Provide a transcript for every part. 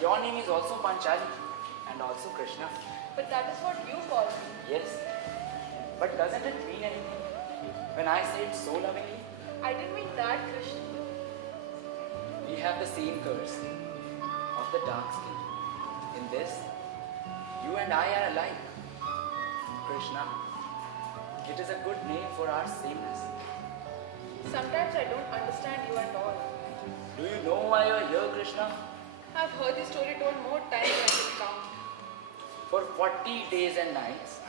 your name is also Panchali and also Krishna. But that is what you call me. Yes. But doesn't it mean anything when I say it so lovingly? I didn't mean that, Krishna. We have the same curse of the dark skin. In this, you and I are alike. Krishna, it is a good name for our sameness. Sometimes I don't understand you at all. Do you know why you are here, Krishna? I've heard this story told more times than I can count. For 40 days and nights,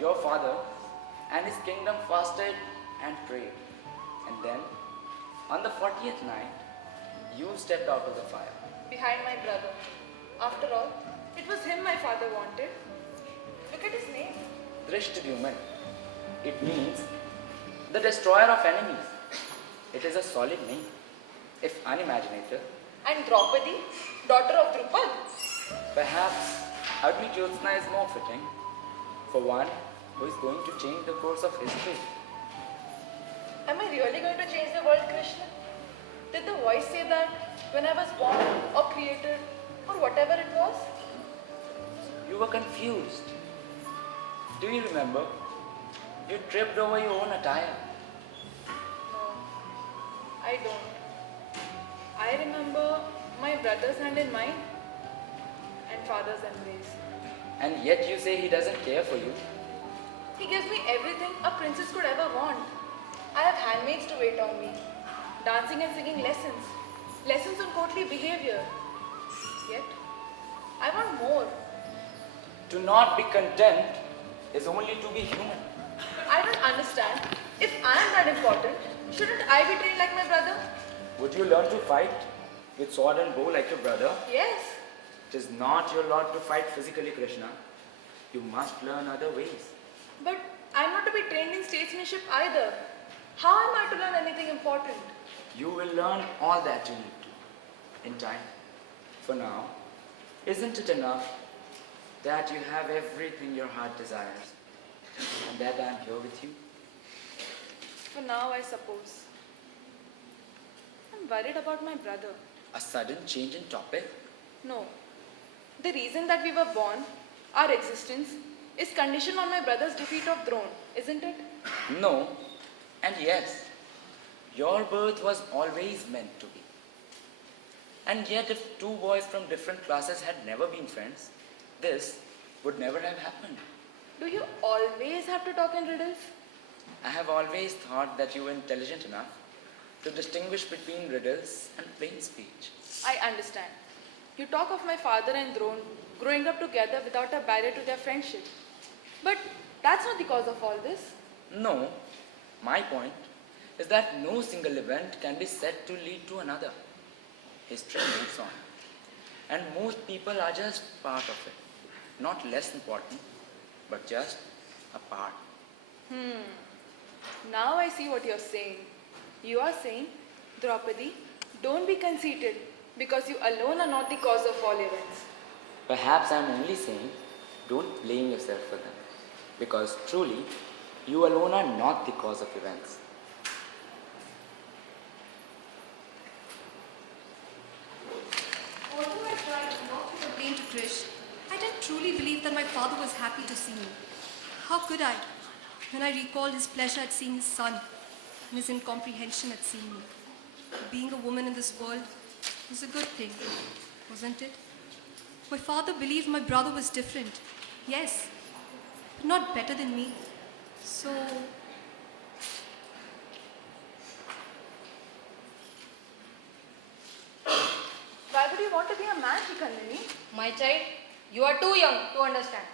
your father and his kingdom fasted and prayed. And then, on the 40th night, you stepped out of the fire. Behind my brother. After all, it was him my father wanted. Look at his name. Drishtadyuman. It means the destroyer of enemies. It is a solid name, if unimaginative. And Draupadi, daughter of Drupad. Perhaps Agni Jyotsna is more fitting for one who is going to change the course of history. Am I really going to change the world, Krishna? Did the voice say that when I was born or created or whatever it was? You were confused. Do you remember? You tripped over your own attire. No, I don't. I remember my brother's hand in mine and father's embrace. And yet you say he doesn't care for you. He gives me everything a princess could ever want. I have handmaids to wait on me, dancing and singing lessons, lessons on courtly behavior. Yet, I want more. To not be content is only to be human. But I don't understand. If I am that important, shouldn't I be trained like my brother? Would you learn to fight with sword and bow like your brother? Yes. It is not your lot to fight physically, Krishna. You must learn other ways. But I'm not to be trained in statesmanship either. How am I to learn anything important? You will learn all that you need to in time. For now, isn't it enough that you have everything your heart desires and that I am here with you? For now, I suppose. I'm worried about my brother. A sudden change in topic? No. The reason that we were born, our existence, is conditioned on my brother's defeat of Drona, isn't it? No, and yes. Your birth was always meant to be. And yet if two boys from different classes had never been friends, this would never have happened. Do you always have to talk in riddles? I have always thought that you were intelligent enough to distinguish between riddles and plain speech. I understand. You talk of my father and Drona growing up together without a barrier to their friendship. But that's not the cause of all this. No, my point is that no single event can be said to lead to another. History moves on. And most people are just part of it. Not less important, but just a part. Now I see what you're saying. You are saying, Draupadi, don't be conceited because you alone are not the cause of all events. Perhaps I'm only saying, don't blame yourself for them. Because truly, you alone are not the cause of events. Although I tried not to complain to Krish, I didn't truly believe that my father was happy to see me. How could I, when I recalled his pleasure at seeing his son and his incomprehension at seeing me? Being a woman in this world was a good thing, wasn't it? My father believed my brother was different, yes, but not better than me. So, Why would you want to be a man, Shikandini? My child, you are too young to understand.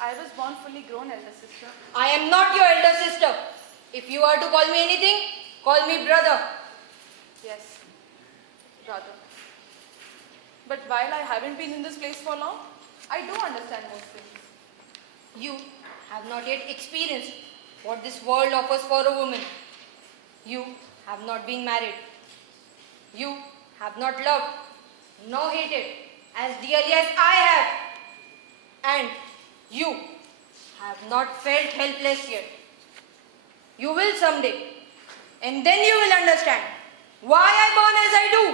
I was born fully grown, elder sister. I am not your elder sister. If you are to call me anything, call me brother. Yes, brother. But while I haven't been in this place for long, I do understand most things. You have not yet experienced what this world offers for a woman. You have not been married. You have not loved, nor hated as dearly as I have. And you have not felt helpless yet. You will someday. And then you will understand why I born as I do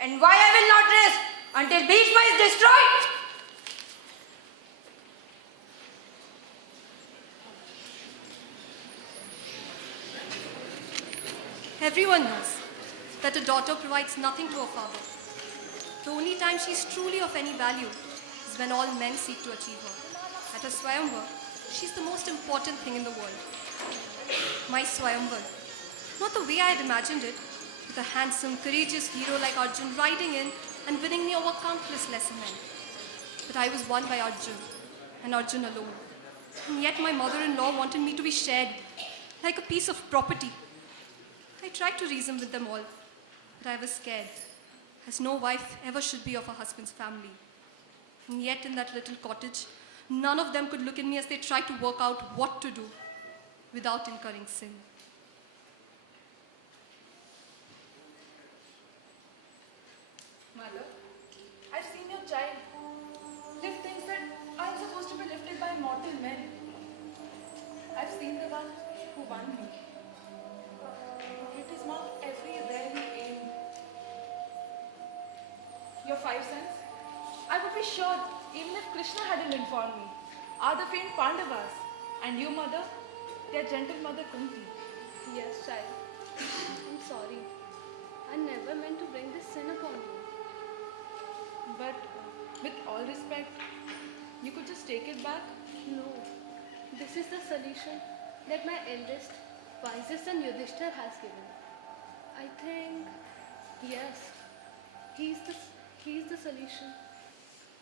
and why I will not rest until Bhishma is destroyed. Everyone knows that a daughter provides nothing to a father. The only time she is truly of any value is when all men seek to achieve her. At a Swayamvar, she's the most important thing in the world. My Swayamvar, not the way I had imagined it, with a handsome, courageous hero like Arjun riding in and winning me over countless lesser men. But I was won by Arjun, and Arjun alone. And yet my mother-in-law wanted me to be shared, like a piece of property. I tried to reason with them all, but I was scared, as no wife ever should be of her husband's family. And yet in that little cottage, none of them could look at me as they tried to work out what to do without incurring sin. Mother, I've seen your child lift things that aren't supposed to be lifted by mortal men. I've seen the one who won me. It is marked everywhere he aimed. Your 5 sons, I would be sure, even if Krishna hadn't informed me, are the famed Pandavas. And you, mother, their gentle mother Kunti. Yes, child. I'm sorry. I never meant to bring this sin upon you. But with all respect, you could just take it back. No. This is the solution that my eldest, wisest son Yudhishthir has given. I think, yes, he's the solution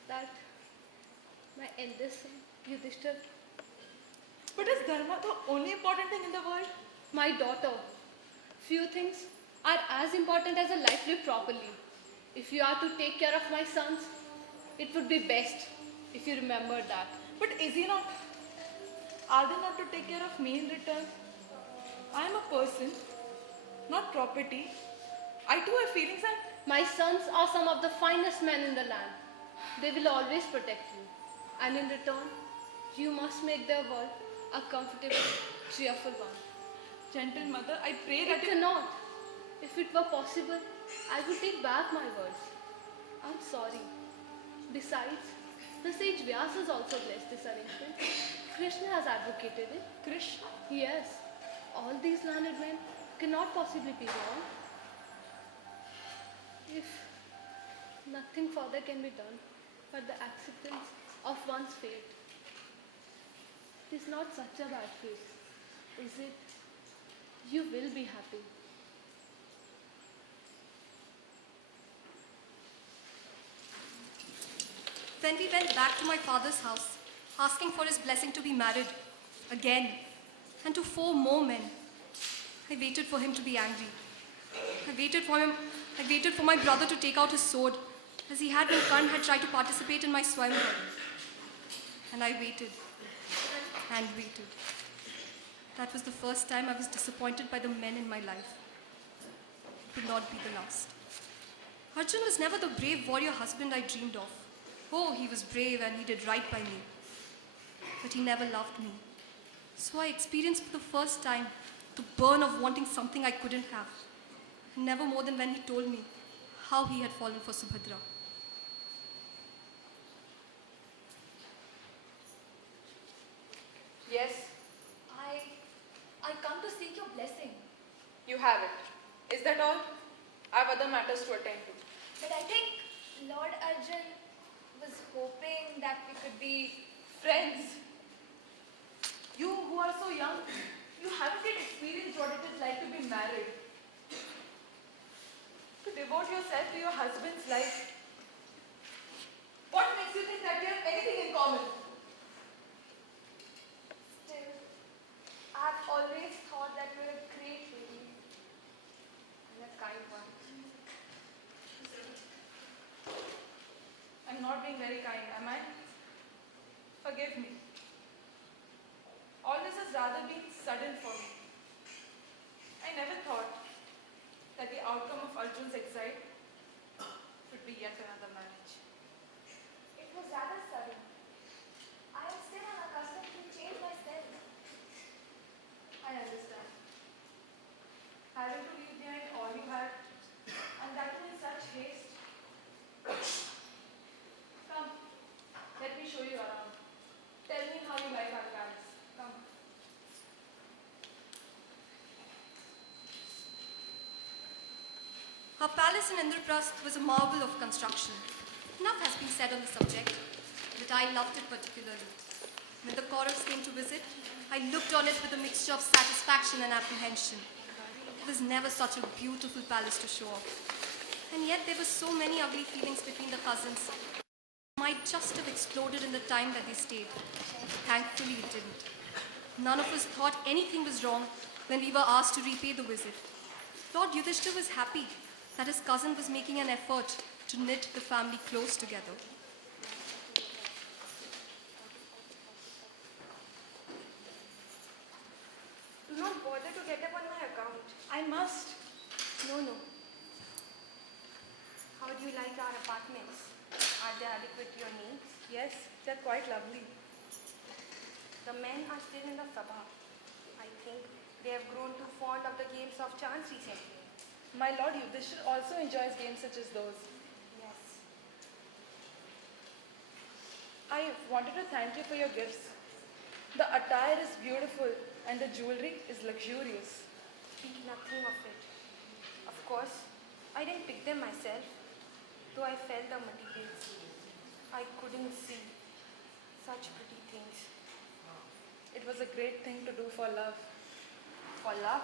that my eldest son Yudhishthir, But is dharma the only important thing in the world? my daughter. Few things are as important as a life lived properly. If you are to take care of my sons, it would be best if you remember that. But is he not? Are they not to take care of me in return? I am a person, not property. I too have feelings and My sons are some of the finest men in the land. They will always protect you. And in return, you must make their world a comfortable, cheerful one. gentle mother, I pray It that you cannot. If it were possible, I would take back my words. I'm sorry. Besides, the sage Vyas has also blessed this arrangement. Krishna has advocated it. Krishna. Yes, all these learned men cannot possibly be wrong. If nothing further can be done but the acceptance of one's fate, it is not such a bad fate, is it? You will be happy. Then we went back to my father's house, asking for his blessing to be married again, and to 4 more men. I waited for him to be angry. I waited for my brother to take out his sword, as he had when Karn had tried to participate in my Swayamvar. And I waited and waited. That was the first time I was disappointed by the men in my life. It would not be the last. Arjun was never the brave warrior husband I dreamed of. Oh, he was brave and he did right by me. But he never loved me. So I experienced for the first time the burn of wanting something I couldn't have. Never more than when he told me how he had fallen for Subhadra. Yes, I come to seek your blessing. you have it. Is that all? I have other matters to attend to. But I think Lord Arjun was hoping that we could be Friends, you who are so young, you haven't yet experienced what it is like to be married. To devote yourself to your husband's life. What makes you think that we have anything in common? still. I've always thought that we're a great lady and a kind one. I'm not being very kind, am I? Forgive me. All this has rather been sudden for me. I never thought that the outcome of Arjun's exile would be yet another marriage. It was rather sudden. I am still unaccustomed to change myself. I understand. Having to leave behind all you had, and that too in such haste. Our palace in Indraprasth was a marvel of construction. Enough has been said on the subject, but I loved it particularly. When the Kauravas came to visit, I looked on it with a mixture of satisfaction and apprehension. There was never such a beautiful palace to show off. And yet there were so many ugly feelings between the cousins. Might just have exploded in the time that they stayed. Thankfully it didn't. None of us thought anything was wrong when we were asked to repay the visit. Lord Yudhishthir was happy that his cousin was making an effort to knit the family close together. Do not bother to get up on my account. I must. No. How do you like our apartments? Are they adequate to your needs? Yes, they're quite lovely. The men are still in the sabha. I think they have grown too fond of the games of chance recently. My Lord Yudhishthir also enjoys games such as those. Yes. I wanted to thank you for your gifts. The attire is beautiful and the jewelry is luxurious. Speak nothing of it. Of course, I didn't pick them myself, though I felt the materials. I couldn't see such pretty things. It was a great thing to do for love. For love,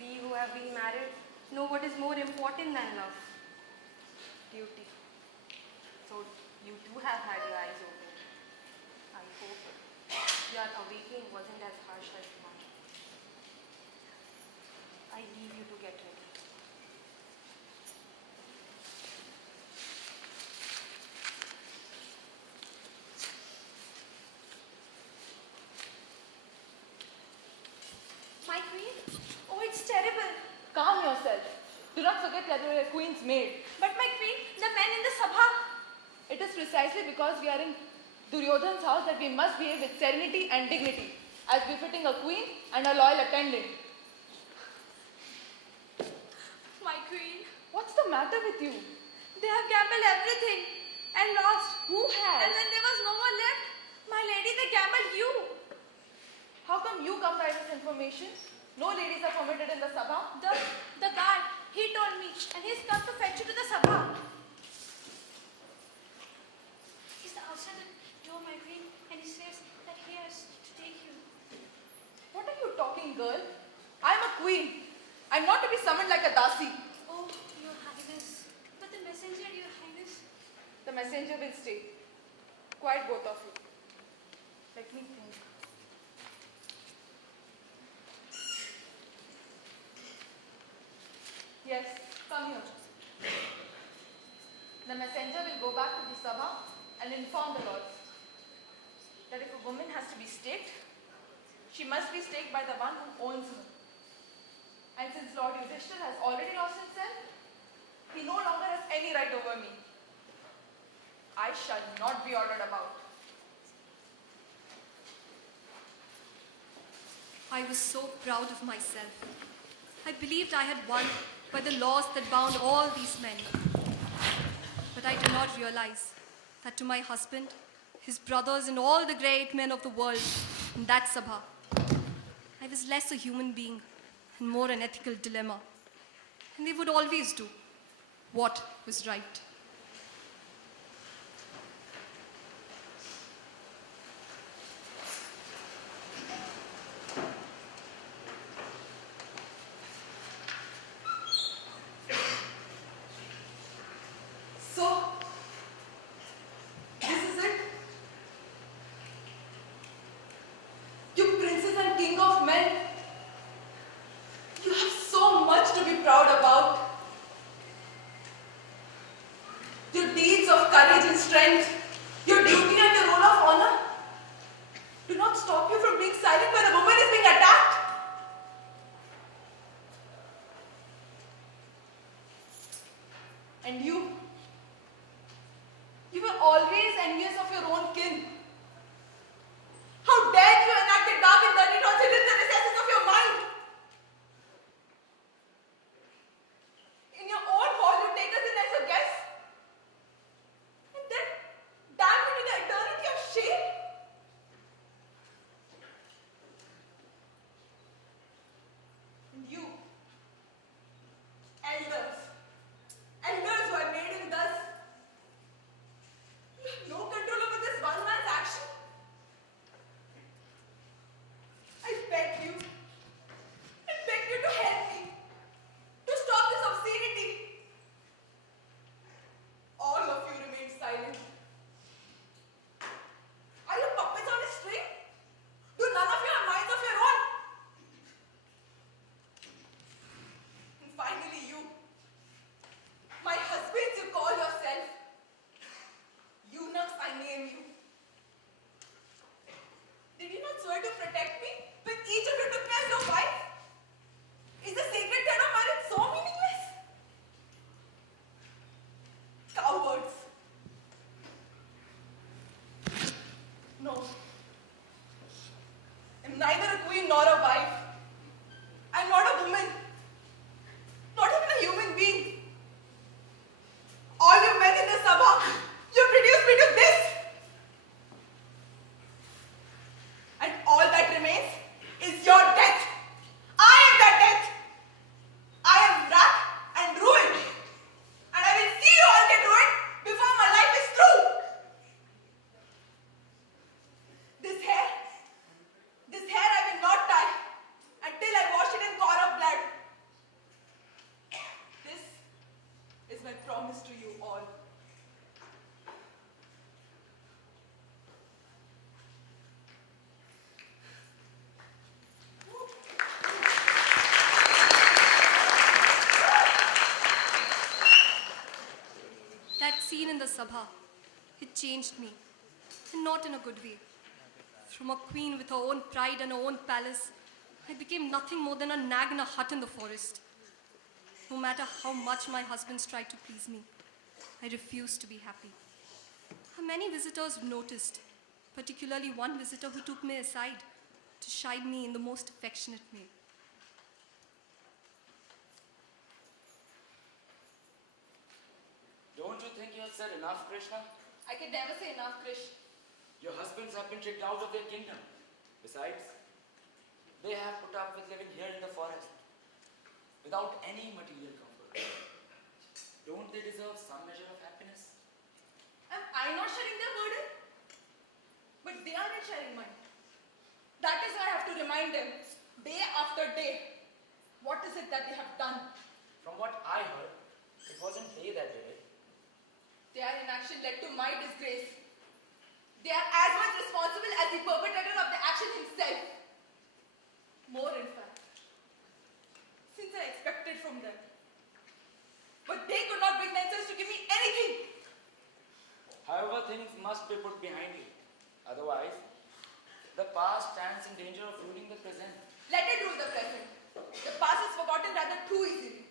we who have been married know what is more important than love. Duty. So you too have had your eyes open. I hope your awakening wasn't as harsh as mine. I leave you to get ready. My queen? Oh, it's terrible. Calm yourself. Do not forget that you are a queen's maid. But my queen, the men in the sabha. It is precisely because we are in Duryodhan's house that we must behave with serenity and dignity, as befitting a queen and a loyal attendant. My queen, What's the matter with you? they have gambled everything and lost. Who has? And when there was no one left, my lady, they gambled you. How come you come by this information? No ladies are permitted in the sabha. The guard, he told me, and he's come to fetch you to the sabha. He's outside the door, my queen, and he says that he has to take you. What are you talking, girl? I'm a queen. I'm not to be summoned like a dasi. Oh, your highness. But the messenger, your highness. The messenger will stay. Quiet, both of you. Let me think. Yes, come here. The messenger will go back to the sabha and inform the lords that if a woman has to be staked, she must be staked by the one who owns her. And since Lord Yudhishthir has already lost himself, he no longer has any right over me. I shall not be ordered about. I was so proud of myself. I believed I had won by the laws that bound all these men. But I did not realize that to my husband, his brothers, and all the great men of the world in that sabha, I was less a human being and more an ethical dilemma. And they would always do what was right. So, this is it? You princes and king of men, you have so much to be proud about. Your deeds of courage and strength, your duty and your role of honor, do not stop you from being silent when a woman is being attacked. And you were always envious of your own kin. How dare you enact the dark and dirty thoughts hidden in the recesses of your mind? In your own hall, you take us in as your guests. And then damn me to the eternity of shame. swear to protect me, but each of you took me as your wife? Is the sacred thread of marriage so meaningless? Cowards. No. I'm neither a queen nor a wife. I'm not a woman. Not even a human being. All you men in the Sabha, you reduced me to this. And all that remains is your death. I am that death. I am wrath and ruin. And I will see you all get ruined before my life is through. This hair I will not tie until I wash it in Kaurav blood. This is my promise to you all. That scene in the Sabha, it changed me, and not in a good way. From a queen with her own pride and her own palace, I became nothing more than a nag in a hut in the forest. No matter how much my husbands tried to please me, I refused to be happy. Many visitors noticed, particularly one visitor who took me aside to chide me in the most affectionate way. Don't you think you have said enough, Krishna? I can never say enough, Krish. Your husbands have been kicked out of their kingdom. Besides, they have put up with living here in the forest without any material comfort. Don't they deserve some measure of happiness? Am I not sharing their burden? But they aren't sharing mine. That is why I have to remind them, day after day, what is it that they have done? From what I heard, it wasn't they that did it. Their inaction led to my disgrace. They are as much responsible as the perpetrator of the action himself. More, in fact. Since I expected from them. But they could not bring themselves to give me anything. However, things must be put behind you. Otherwise, the past stands in danger of ruining the present. Let it rule the present. The past is forgotten rather too easily.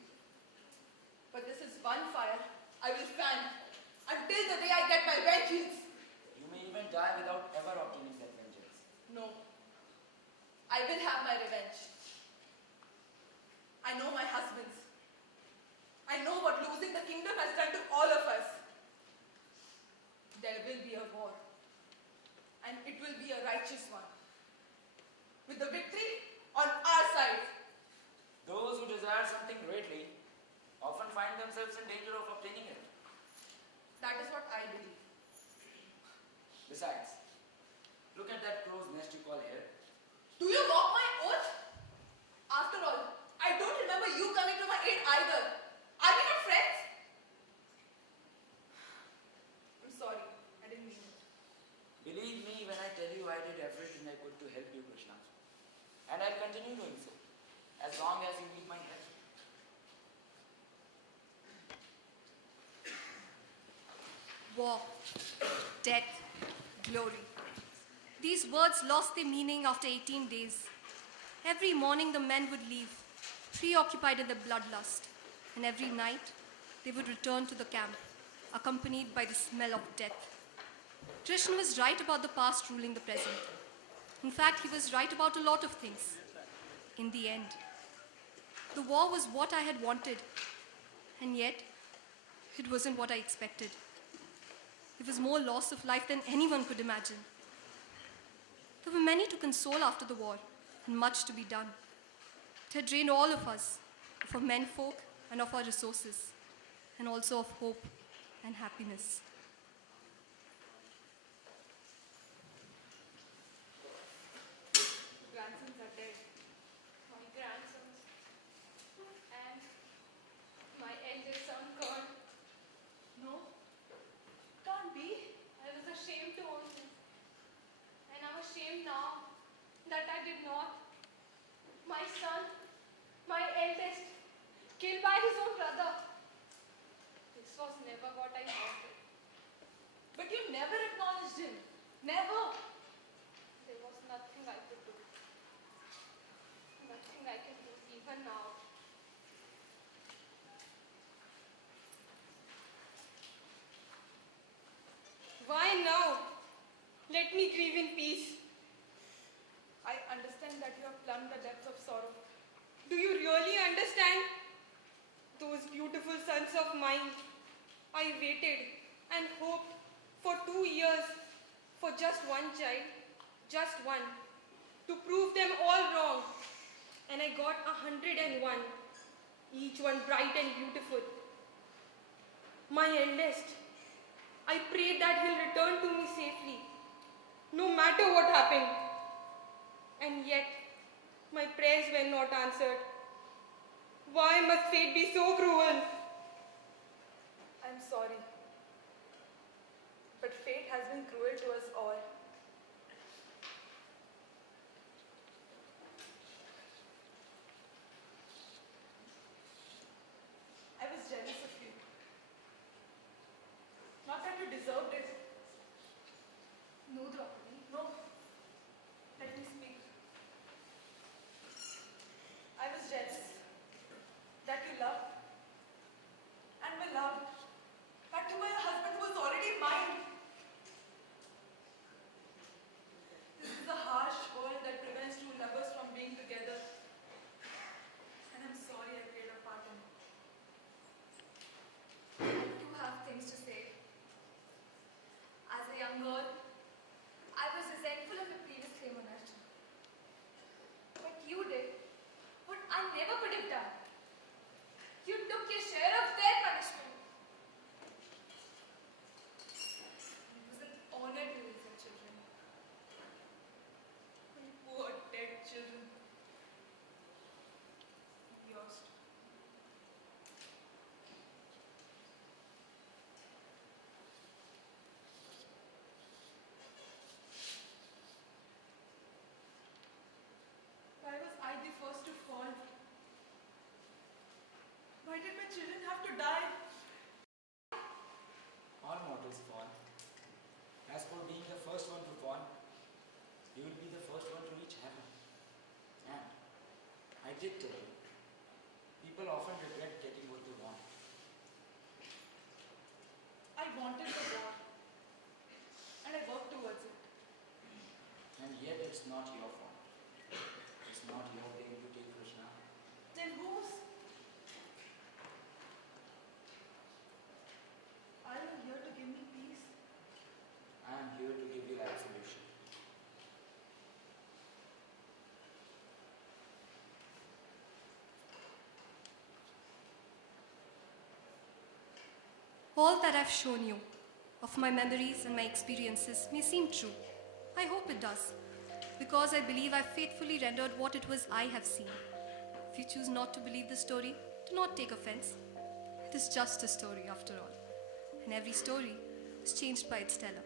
But this is one fire I will fan until the day I get my vengeance. You may even die without ever obtaining that vengeance. No. I will have my revenge. I know my husbands. I know what losing the kingdom has done to all of us. There will be a war. And it will be a righteous one. With the victory on our side. Those who desire something greatly often find themselves in danger of obtaining it. That is what I believe. Besides, look at that crow's nest you call here. Do you mock my oath? After all, I don't remember you coming to my aid either. Are we not friends? I'm sorry. I didn't mean it. Believe me when I tell you I did everything I could to help you, Krishna. And I'll continue doing so, as long as you need my help. War, death, glory. These words lost their meaning after 18 days. Every morning the men would leave, preoccupied in their bloodlust, and every night they would return to the camp, accompanied by the smell of death. Krishna was right about the past ruling the present. In fact, he was right about a lot of things. In the end, the war was what I had wanted, and yet it wasn't what I expected. It was more loss of life than anyone could imagine. There were many to console after the war, and much to be done. It had drained all of us, of our menfolk and of our resources, and also of hope and happiness. Grandsons are dead. My grandsons. And my eldest son, Kern. No. Can't be. I was ashamed to own him. And I'm ashamed now that I did not. My son, my eldest, killed by his own brother. This was never what I wanted. But you never acknowledged him. Never. There was nothing I could even now. Why now? Let me grieve in peace. I understand that you have plumbed the depths of sorrow. Do you really understand? Those beautiful sons of mine. I waited and hoped for 2 years for just one child, just one, to prove them all wrong. And I got 101, each one bright and beautiful. My eldest, I prayed that he'll return to me safely, no matter what happened. And yet, my prayers were not answered. Why must fate be so cruel? I'm sorry. But fate has been cruel to us all. I was jealous of you. Not that you deserved it. No, Draupadi. No. Let me speak. I was jealous that you loved and were loved. That you were a husband who was already mine. This is a harsh world that prevents two lovers from being together. And I'm sorry I played a part in it. I do have things to say. As a young girl, I was resentful of your previous claim on Arjun. But you did what I never could have done. You took your share of their punishment. It was an honor to raise your children. My poor dead children. Yours. Why was I the first to fall? Why did my children have to die? All mortals fall. As for being the first one to fall, you will be the first one to reach heaven. And I did tell you, people often regret getting what they want. I wanted the war. And I worked towards it. And yet it's not your fault. It's not your blame to take Krishna. Then whose? Are you here to give me peace? I am here to give you absolution. All that I've shown you of my memories and my experiences may seem true. I hope it does, because I believe I've faithfully rendered what it was I have seen. If you choose not to believe the story, do not take offense. It is just a story after all, and every story is changed by its teller.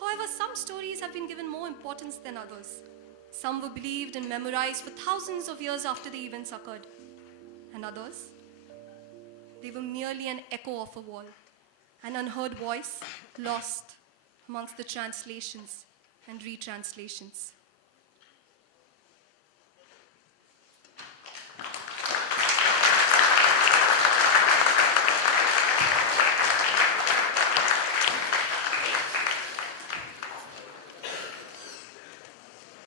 However, some stories have been given more importance than others. Some were believed and memorized for thousands of years after the events occurred, and others, they were merely an echo of a wall, an unheard voice lost amongst the translations and retranslations.